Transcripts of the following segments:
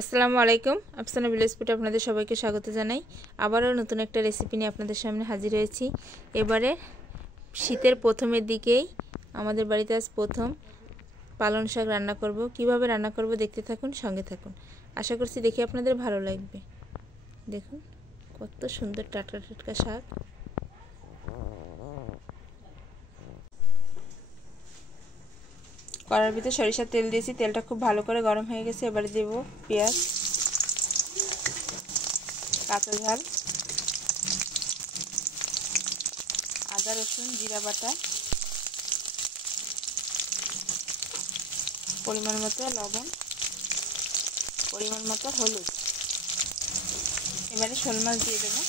আসসালামু আলাইকুম। আফসানা ভিলেজ ফুডে আপনাদের সবাইকে স্বাগত জানাই। আবারও নতুন একটা রেসিপি নিয়ে আপনাদের সামনে হাজির হয়েছি। এবারে শীতের প্রথমের দিকেই আমাদের বাড়িতে আজ প্রথম পালং শাক রান্না করব। কিভাবে রান্না করব দেখতে থাকুন, সঙ্গে থাকুন। আশা করছি দেখে আপনাদের ভালো লাগবে। দেখুন কত সুন্দর টাটকা টাটকা শাক। কড়ার ভিতরে সরিষার তেল দিয়েছি, তেলটা খুব ভালো করে গরম হয়ে গেছে। এবারে দেব পেঁয়াজ, কাঁচা ঝাল, আদা রসুন জিরা বাটা, পরিমাণ মতো লবণ, পরিমাণ মতো হলুদ। এবারে শোল মাছ দিয়ে দেবো।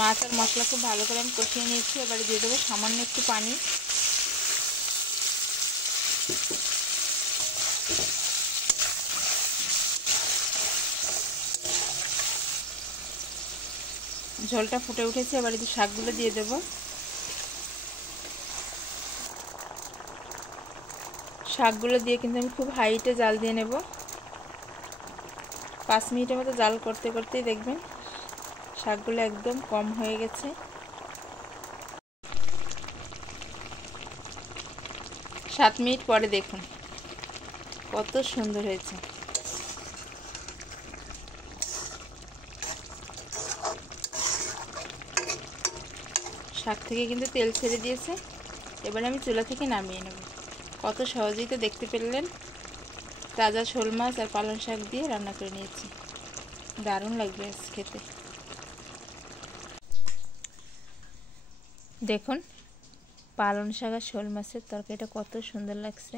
মাছ আর মশলা খুব ভালো করে আমি কষিয়ে নিয়েছি। এবারে দিয়ে দেবো সামান্য একটু পানি। ঝোলটা ফুটে উঠেছে, এবারে শাকগুলো দিয়ে দেবো। শাকগুলো দিয়ে কিন্তু আমি খুব হাইটে জাল দিয়ে নেব। 5 মিনিটের মতো জাল করতে করতেই দেখবেন শাকগুলো একদম কম হয়ে গেছে। সাত মিনিট পরে দেখুন কত সুন্দর হয়েছে। শাক থেকে কিন্তু তেল ছেড়ে দিয়েছে। এবারে আমি চুলা থেকে নামিয়ে নেব। কত সহজেই তো দেখতে পেলেন। তাজা শোল মাছ আর পালং শাক দিয়ে রান্না করে নিয়েছি। দারুণ লাগবে খেতে। দেখুন পালং শাক আর শোল মাছের তরকারিটা কত সুন্দর লাগছে।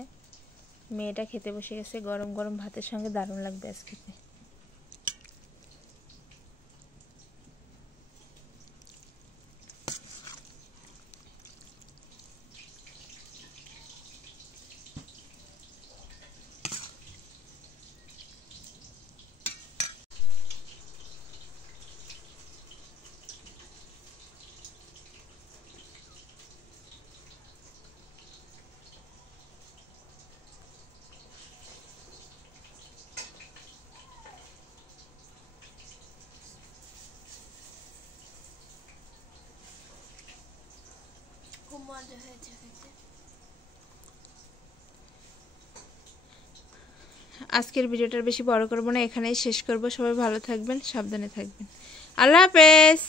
মেয়েটা খেতে বসে গেছে। গরম গরম ভাতের সঙ্গে দারুণ লাগবে আজ খেতে। আজকের ভিডিওটা বেশি বড় করব না, এখানেই শেষ করব। সবাই ভালো থাকবেন, সাবধানে থাকবেন। আল্লাহ হাফেজ।